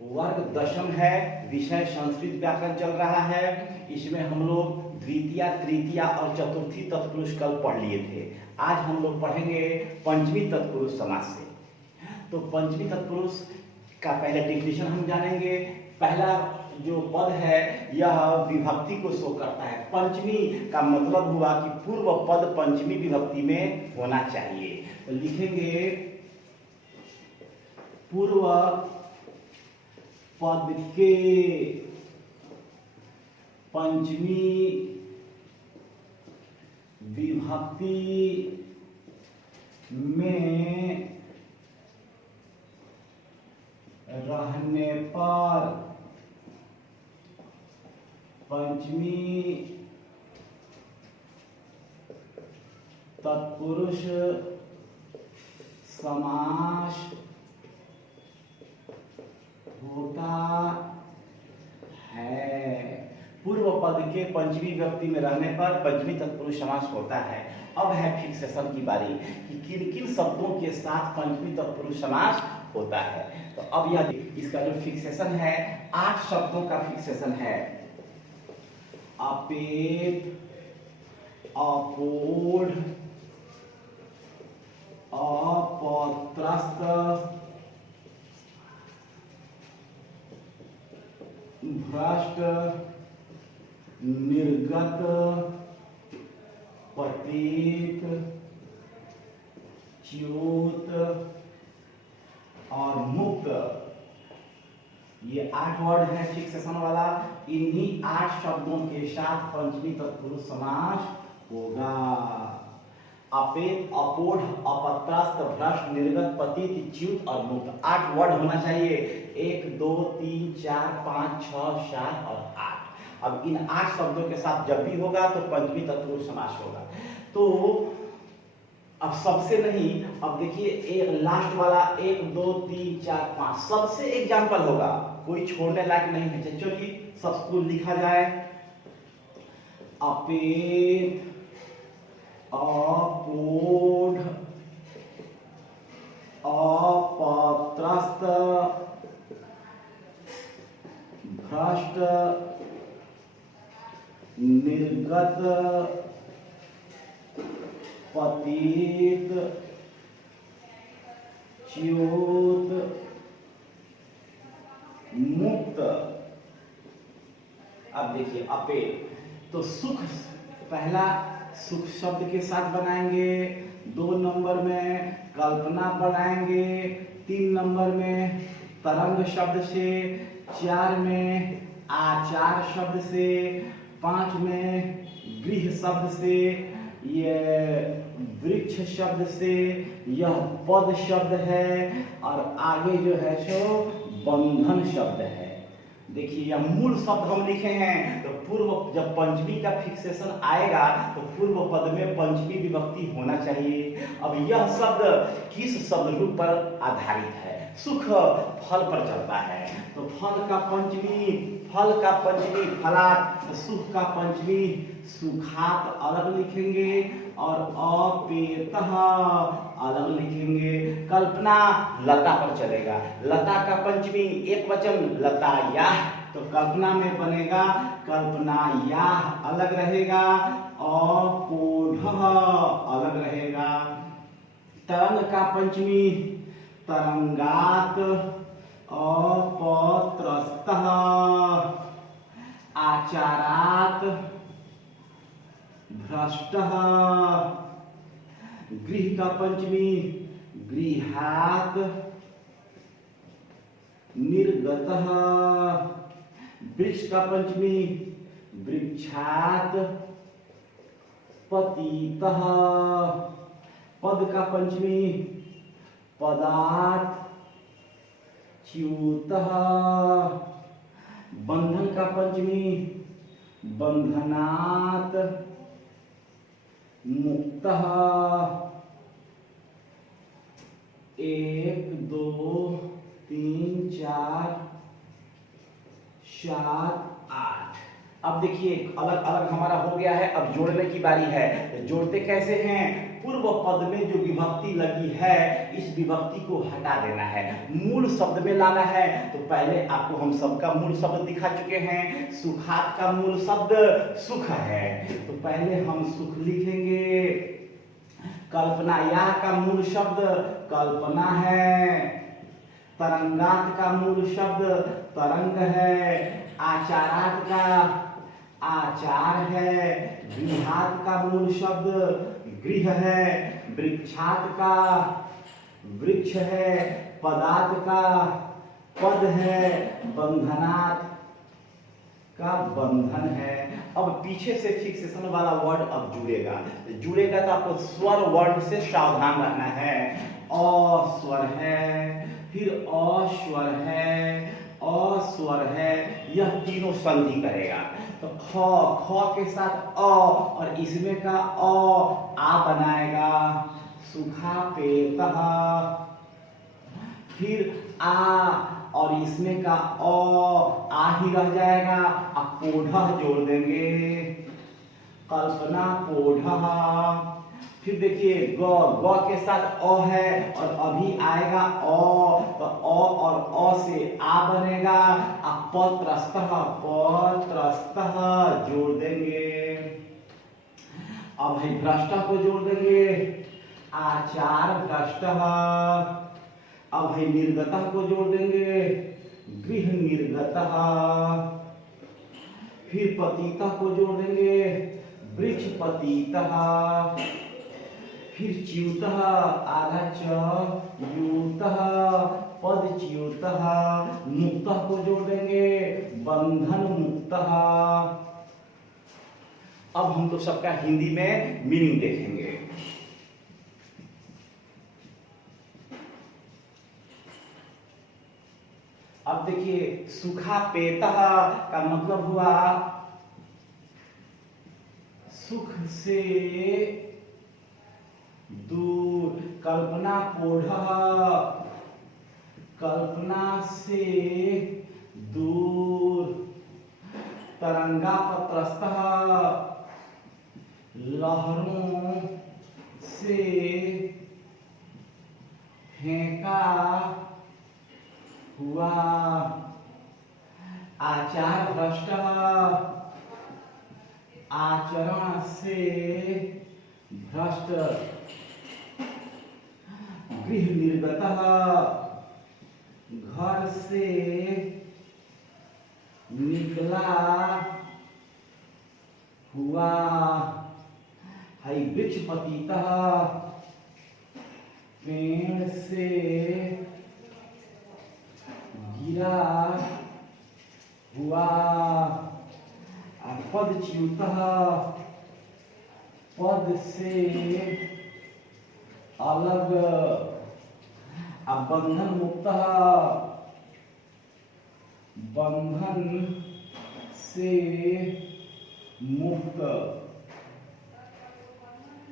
वर्ग दशम है, विषय संस्कृत व्याकरण चल रहा है। इसमें हम लोग द्वितीया, तृतीया और चतुर्थी तत्पुरुष कल पढ़ लिए थे। आज हम लोग पढ़ेंगे पंचमी तत्पुरुष समास से। तो पंचमी तत्पुरुष का पहले डिफिनेशन हम जानेंगे। पहला जो पद है यह विभक्ति को शो करता है। पंचमी का मतलब हुआ कि पूर्व पद पंचमी विभक्ति में होना चाहिए। तो लिखेंगे पूर्व पद के पंचमी विभक्ति में रहने पर पंचमी तत्पुरुष समास होता है। पूर्व पद के पंचमी विभक्ति में रहने पर पंचमी तत्पुरुष समास होता है। अब है फिक्सेशन की बारी कि किन किन शब्दों के साथ पंचमी तत्पुरुष समास होता है। तो अब यह इसका जो फिक्सेशन है 8 शब्दों का फिक्सेशन है। अपेत, अपोढ़, अपत्रस्त, भ्रष्ट, निर्गत, पतित, च्युत और मुक्त। ये 8 वर्ड है फिक्सेशन वाला। इन्हीं 8 शब्दों के साथ पंचमी तत्पुरुष समास होगा। अपेत, अपोढ़, अपत्रस्त, भ्रष्ट, निर्गत, पतित, च्युत और मुक्त। 8 वर्ड होना चाहिए। 1 2 3 4 5 6 7 और 8। अब इन 8 शब्दों के साथ जब भी होगा तो पंचमी तत्पुरुष समास होगा। तो अब सबसे नहीं, अब देखिए एक लास्ट वाला 1 2 3 4 5 सबसे एग्जाम्पल होगा, कोई छोड़ने लायक नहीं है। चलिए सबको लिखा जाए। अपेत, अपोढ़, अपत्रस्त, भ्रष्ट, निर्गत, पतित, च्युत, मुक्त। अब देखिए अपेत, तो सुख पहला सुख शब्द के साथ बनाएंगे। 2 नंबर में कल्पना बनाएंगे। 3 नंबर में तरंग शब्द से। 4 में आचार शब्द से। 5 में गृह शब्द से। ये वृक्ष शब्द से। यह पद शब्द है और आगे जो है सो बंधन शब्द है। देखिए यह मूल शब्द हम लिखे हैं। तो पूर्व जब पंचमी का फिक्सेशन आएगा तो पूर्व पद में पंचमी विभक्ति होना चाहिए। अब यह शब्द किस शब्द रूप पर आधारित है? सुख फल पर चलता है। तो फल का पंचमी फलात, सुख का पंचमी सुखात अलग लिखेंगे और अपेतः अलग लिखेंगे। कल्पना लता पर चलेगा। लता का पंचमी एक वचन लतायाः, तो कल्पना में बनेगा कल्पनायाः अलग रहेगा। अपोढ़ः अलग रहेगा। तरंग का पंचमी तरंगात्, अपत्रस्तः, आचारात्, भ्रष्टः, गृह का पंचमी गृहात्, निर्गतः, वृक्ष का पंचमी वृक्षात्, पतितः, पद का पंचमी पदात्, च्युतः, बंधन का पंचमी बंधनात्, मुक्तः। 1 2 3 4 7 8। अब देखिए अलग अलग हमारा हो गया है। अब जोड़ने की बारी है। तो जोड़ते कैसे हैं? पूर्व पद में जो विभक्ति लगी है इस विभक्ति को हटा देना है, मूल शब्द में लाना है। तो पहले आपको हम सबका मूल शब्द दिखा चुके हैं। सुखात का मूल शब्द सुख है, तो पहले हम सुख लिखेंगे। कल्पनाया का मूल शब्द कल्पना है। तरंगात का मूल शब्द तरंग है। आचारात का आचार है। गृहात का मूल शब्द गृह है। वृक्षात का वृक्ष है। पदात का पद है। बंधनात का बंधन है। अब पीछे से फिक्सेशन वाला वर्ड अब जुड़ेगा, जुड़ेगा तो आपको स्वर वर्ड से सावधान रहना है। अ स्वर है, फिर अस्वर है, अस्वर है, यह तीनों संधि करेगा। तो ख के साथ अ और इसमें का आ बनाएगा, सुखा पेतः। फिर आ और इसमें का आ ही रह जाएगा, अब पोढ़ जोड़ देंगे, कल्पना पोढ़। फिर देखिए ग के साथ अ है और अभी आएगा अ, तो अ और अ से आ बनेगा, अब पत्रस्तः पत्रस्तः जोड़ देंगे। अब है भ्रष्ट को जोड़ देंगे, आचार भ्रष्ट। अब है निर्गतः को जोड़ देंगे, गृह निर्गतः। फिर पतिता को जोड़ देंगे, वृक्ष पतितः। फिर च्युतः आधा च यूतः, पद च्युतः। मुक्तः को जोड़ देंगे, बंधन मुक्तः। अब हम तो सबका हिंदी में मीनिंग देखेंगे। अब देखिए सुखा पेतः का मतलब हुआ सुख से दूर। कल्पना पोढ़ः कल्पना से दूर। तरंगा पत्रस्तः लहरों से फेंका हुआ। आचार भ्रष्ट आचरण से भ्रष्ट। गृह निर्गतः घर से निकला हुआ। है वृक्ष पतितः पेड़ से गिरा हुआ। पद च्युतः पद से अलग। अब बंधन मुक्तः बंधन से मुक्त।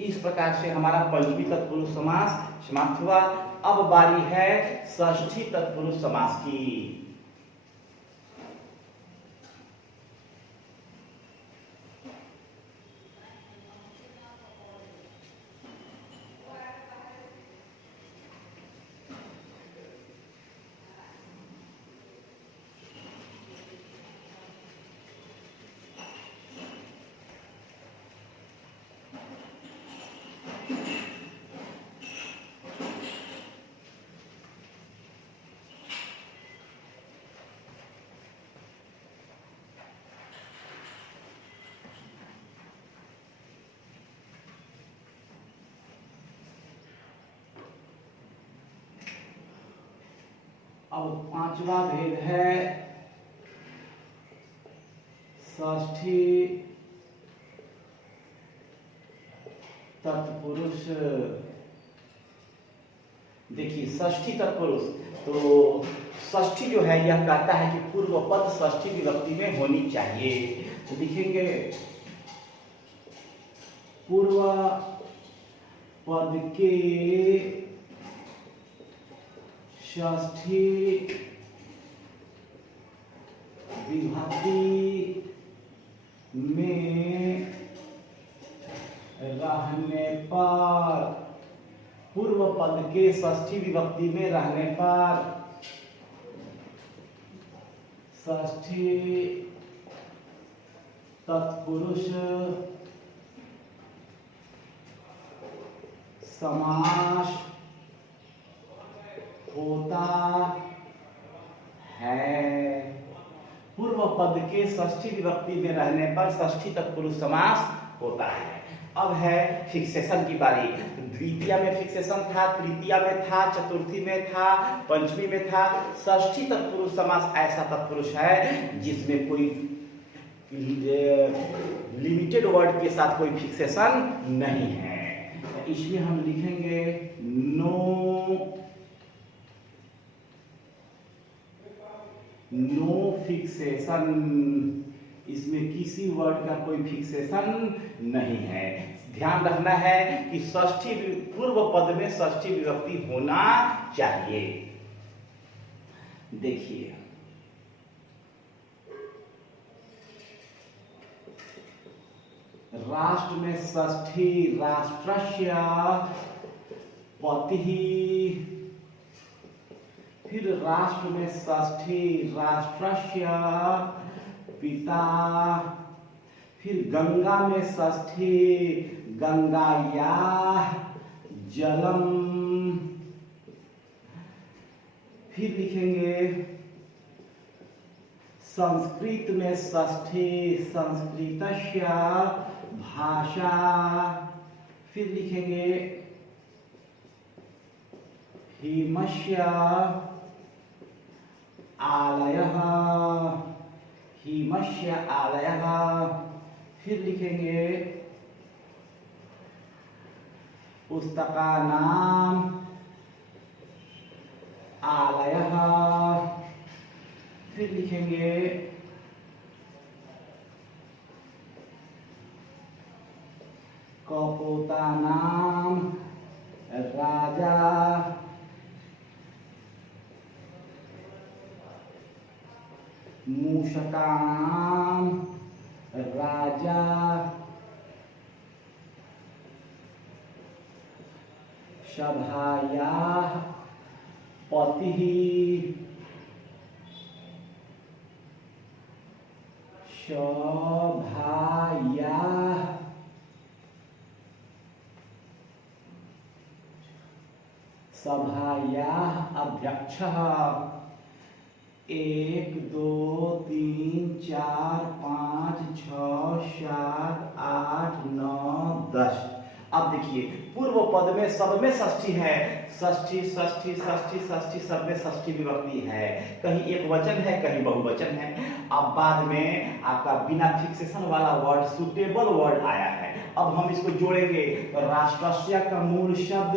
इस प्रकार से हमारा पंचमी तत्पुरुष समास समाप्त हुआ। अब बारी है षष्ठी तत्पुरुष समास की। अब पांचवा भेद है षष्ठी तत्पुरुष। देखिए षष्ठी तत्पुरुष, तो षष्ठी जो है यह कहता है कि पूर्व पद षष्ठी विभक्ति में होनी चाहिए। तो लिखेंगे पूर्व पद के षष्ठी विभक्ति में रहने पर के षष्ठी विभक्ति में रहने पर षष्ठी तत्पुरुष समास होता है। पूर्व पद के षष्ठी विभक्ति में रहने पर षष्ठी तत्पुरुष समास होता है। अब है फिक्सेशन की बारी। द्वितीय में फिक्सेशन था, तृतीया में था, चतुर्थी में था, पंचमी में था। षष्ठी तत्पुरुष समास ऐसा तत्पुरुष है जिसमें कोई लिमिटेड वर्ड के साथ कोई फिक्सेशन नहीं है। इसमें हम लिखेंगे नो फिक्सेशन। इसमें किसी वर्ड का कोई फिक्सेशन नहीं है। ध्यान रखना है कि षष्ठी पूर्व पद में षष्ठी विभक्ति होना चाहिए। देखिए राष्ट्र में षष्ठी राष्ट्रस्य पतिः, फिर राष्ट्र में षष्ठी राष्ट्रस्य पिता, फिर गंगा में षष्ठी गंगायाः जलम, फिर लिखेंगे संस्कृत में षष्ठी संस्कृतस्य भाषा, फिर लिखेंगे हिमस्य आलयः हिमस्य आलयः, फिर लिखेंगे पुस्तकानां आलयः, फिर लिखेंगे कपोतानां राजा, मूषकानां राजा, सभायाः पतिः, सभायाः सभायाः अध्यक्षः। 1 2 3 4 5 6 7 8 9 10। अब देखिए पूर्व पद में सब में षष्ठी है। षष्ठी षष्ठी षष्ठी षष्ठी सब में षष्ठी विभक्ति है। कहीं एक वचन है, कहीं बहुवचन है। अब बाद में आपका बिना फिक्सेशन वाला वर्ड सुटेबल वर्ड आया है। अब हम इसको जोड़ेंगे। राष्ट्रस्य का मूल शब्द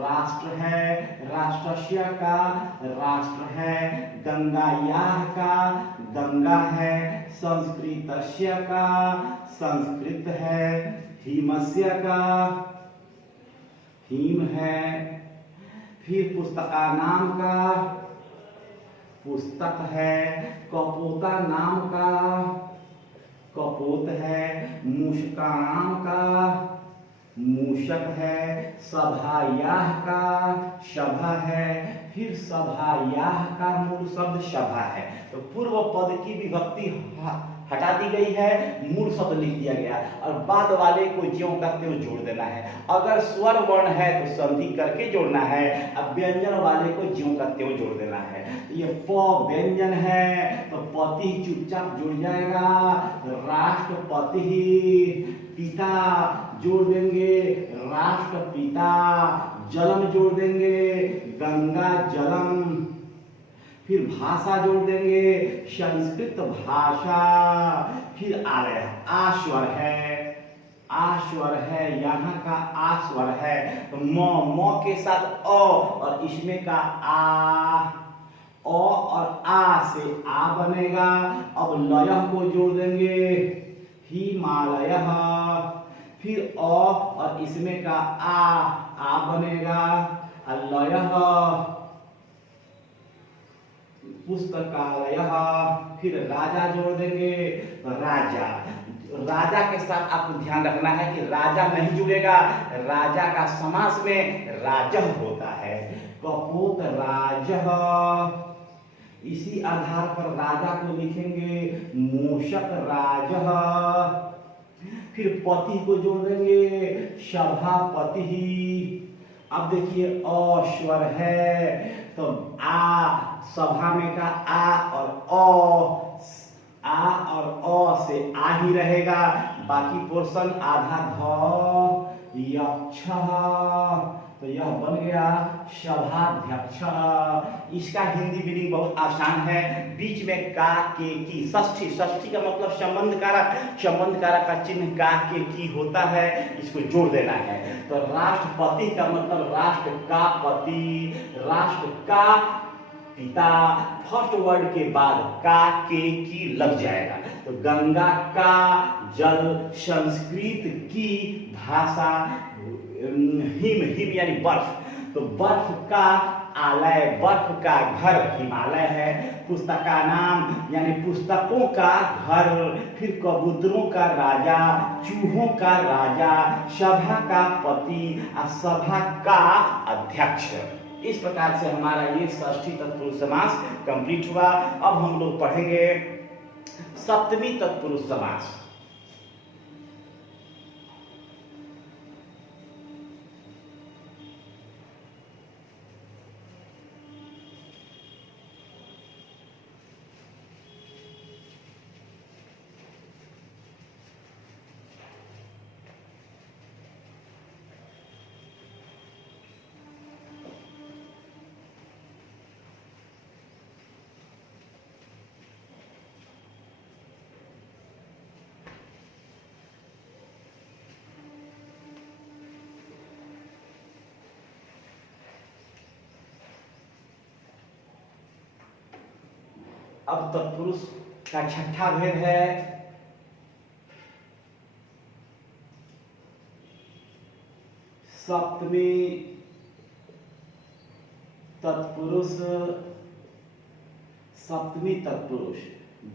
राष्ट्र है, राष्ट्रस्य का राष्ट्र है, गंगायाः का गंगा है, संस्कृतस्य का संस्कृत है, हिमस्य का हिम है, फिर पुस्तकानाम का पुस्तक है, कपोता नाम का कपोत है, मूषकानाम का मूषक है, सभायाः का सभा है, फिर सभायाः का मूल शब्द सभा है। तो पूर्व पद की विभक्ति हटा दी गई है, मूल शब्द लिख दिया गया और बाद वाले को ज्यों का त्यों जोड़ देना है। अगर स्वर वर्ण है तो संधि करके जोड़ना है, अब व्यंजन वाले को ज्यों का त्यों जोड़ देना है। ये प व्यंजन है तो पति चुपचाप जुड़ जाएगा। राष्ट्रपति पिता जोड़ देंगे, राष्ट्र पिता, जलम जोड़ देंगे, गंगा जलम, फिर भाषा जोड़ देंगे, संस्कृत भाषा, फिर आलय आस्वर है, आस्वर है, यहाँ का आस्वर है। तो म के साथ अ और इसमें का आ और आ से आ बनेगा। अब लय को जोड़ देंगे, हिमालय, फिर अ और इसमें का आ बनेगा, लय पुस्तकालय, फिर राजा जोड़ देंगे, राजा। राजा के साथ आपको ध्यान रखना है कि राजा नहीं जुड़ेगा, राजा का समास में राजह होता कपोत राजः। इसी आधार पर राजा को लिखेंगे मूषक राजः। फिर पति को जोड़ देंगे सभापति। अब देखिए अ स्वर है तो आ, सभा में का आ और अ से आ ही रहेगा, बाकी पोर्शन आधा ध यक्ष, तो यह बन गया सभाध्यक्ष। इसका हिंदी मीनिंग बहुत आसान है, बीच में का के की, षष्ठी, षष्ठी का मतलब संबंध कारक, संबंध कारक का चिन्ह का के की होता है, इसको जोड़ देना है। तो राष्ट्रपति का मतलब राष्ट्र का पति, राष्ट्र का पिता, फर्स्ट वर्ड के बाद का के की लग जाएगा। तो गंगा का जल, संस्कृत की भाषा, हिम यानी बर्फ, तो बर्फ का आलय, बर्फ का घर हिमालय है। पुस्तका नाम यानी पुस्तकों का घर, फिर कबूतरों का राजा, चूहों का राजा, सभा का पति और सभा का अध्यक्ष। इस प्रकार से हमारा ये षष्ठी तत्पुरुष समास कंप्लीट हुआ। अब हम लोग पढ़ेंगे सप्तमी तत्पुरुष समास। अब तत्पुरुष का छठा भेद है सप्तमी तत्पुरुष, सप्तमी तत्पुरुष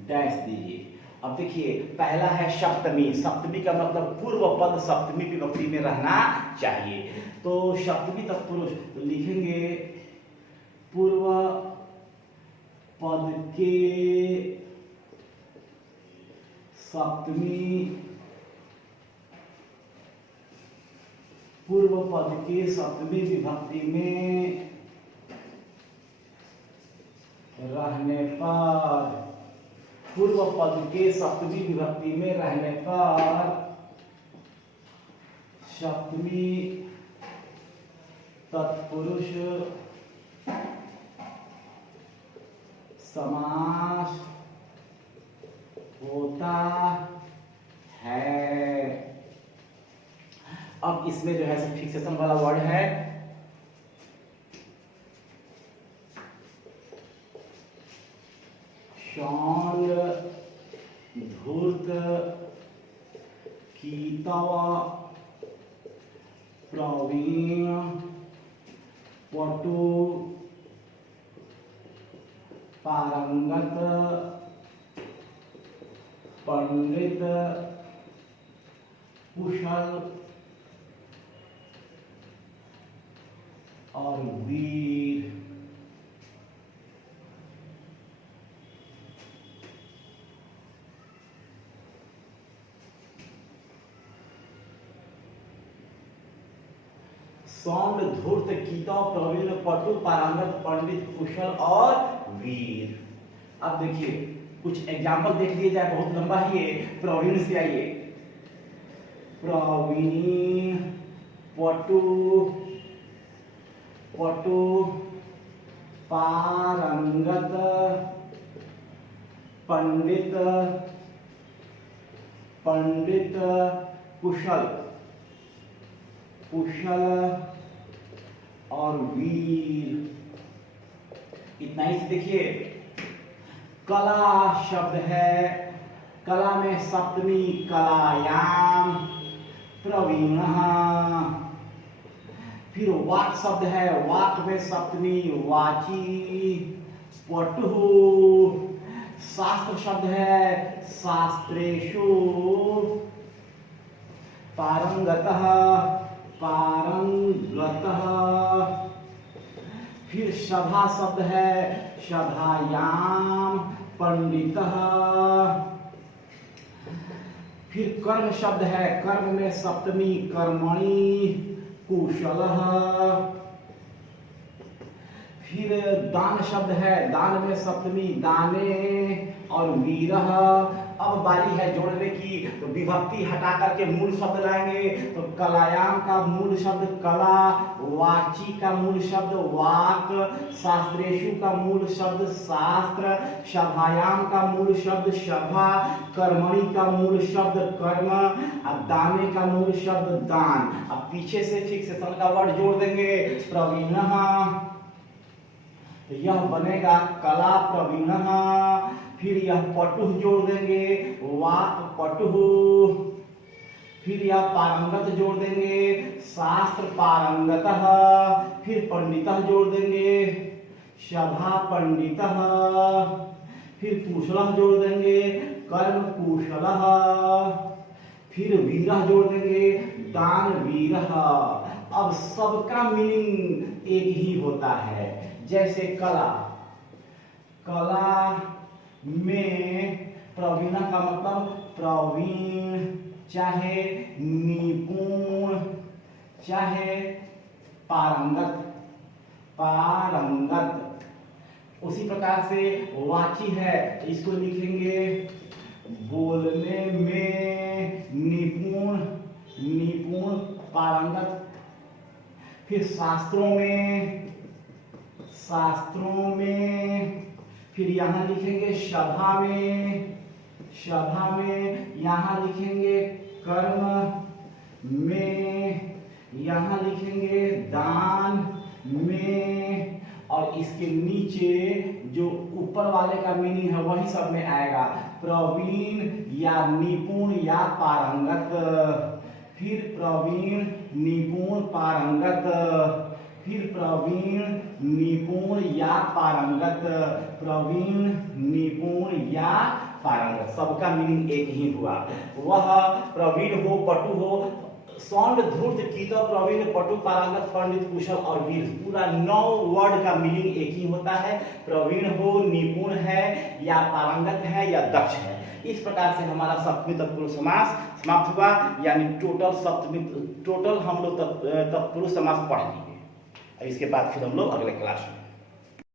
डैश दीजिए। अब देखिए पहला है सप्तमी, सप्तमी का मतलब पूर्व पद सप्तमी विभक्ति में रहना चाहिए। तो सप्तमी तत्पुरुष तो लिखेंगे पूर्व पद के सप्तमी, पूर्व पद के सप्तमी विभक्ति में रहने पर, पूर्व पद के सप्तमी विभक्ति में रहने पर सप्तमी तत्पुरुष समास होता है। अब इसमें जो है फिक्सेशन वाला वर्ड है शौंड, धूर्त, कीतव, प्रवीण, पटु, पारंगत, पंडित, कुशल और वीर। सौम्य, धूर्त, कीतव, प्रवीण, पटु, पारंगत, पंडित, कुशल और वीर। अब देखिए कुछ एग्जाम्पल देख लिए जाए, बहुत लंबा ही है। प्रवीण से आइए, प्रवीण, पटु, पटु, पारंगत, पंडित, पंडित, कुशल, कुशल और वीर। इतना ही से देखिए कला शब्द है, कला में सप्तमी कलायाम, प्रवीण। फिर वाक शब्द है, वाक में सप्तमी वाची, पटु। शास्त्र शब्द है, शास्त्रेषु। पारंगतः, पारंगतः। फिर सभा शब्द है, सभायाम पंडितः। फिर कर्म शब्द है, कर्म में सप्तमी, कर्मणि कुशलः। फिर दान शब्द है, दान में सप्तमी, दाने और वीरः। अब बारी है जोड़ने की, तो विभक्ति हटा करके मूल शब्द लाएंगे। तो कलायाम का मूल शब्द कला, वाची का मूल शब्द वाक, शास्त्रेषु का मूल शब्द शास्त्र, सभायाम का मूल शब्द सभा, कर्मणि का मूल शब्द कर्म, और दाने का मूल शब्द दान। अब पीछे से फिक्सेशन का वर्ड जोड़ देंगे, प्रवीणः। यह बनेगा कला प्रवीणः। फिर यह पटुः जोड़ देंगे, वाक पटुः। फिर यह पारंगत जोड़ देंगे, शास्त्र पारंगतः। फिर पंडितः जोड़ देंगे, सभा पंडितः। फिर कुशलः जोड़ देंगे, कर्म कुशलः। फिर वीरः जोड़ देंगे, दान वीरः। अब सबका मीनिंग एक ही होता है। जैसे कला, कला में प्रवीण का मतलब प्रवीण, चाहे निपुण, चाहे पारंगत, पारंगत। उसी प्रकार से वाची है, इसको लिखेंगे बोलने में निपुण, निपुण पारंगत। फिर शास्त्रों में, शास्त्रों में। फिर यहाँ लिखेंगे सभा में, सभा में। यहाँ लिखेंगे कर्म में, यहाँ लिखेंगे दान में। और इसके नीचे जो ऊपर वाले का मीनिंग है वही सब में आएगा, प्रवीण या निपुण या पारंगत। फिर प्रवीण, निपुण, पारंगत। फिर प्रवीण, निपुण या पारंगत, प्रवीण, निपुण या पारंगत। सबका मीनिंग एक ही हुआ। वह प्रवीण हो, पटु हो, सौंड, धूर्त, कीट, प्रवीण, पटु, पारंगत, पंडित, कुशल और वीर, पूरा 9 वर्ड का मीनिंग एक ही होता है। प्रवीण हो, निपुण है या पारंगत है या दक्ष है। इस प्रकार से हमारा सप्तमी तत्पुरुष समास समाप्त हुआ। यानी टोटल हम लोग तत्पुरुष समास पढ़ लिए। इसके बाद फिर हम लोग अगले क्लास में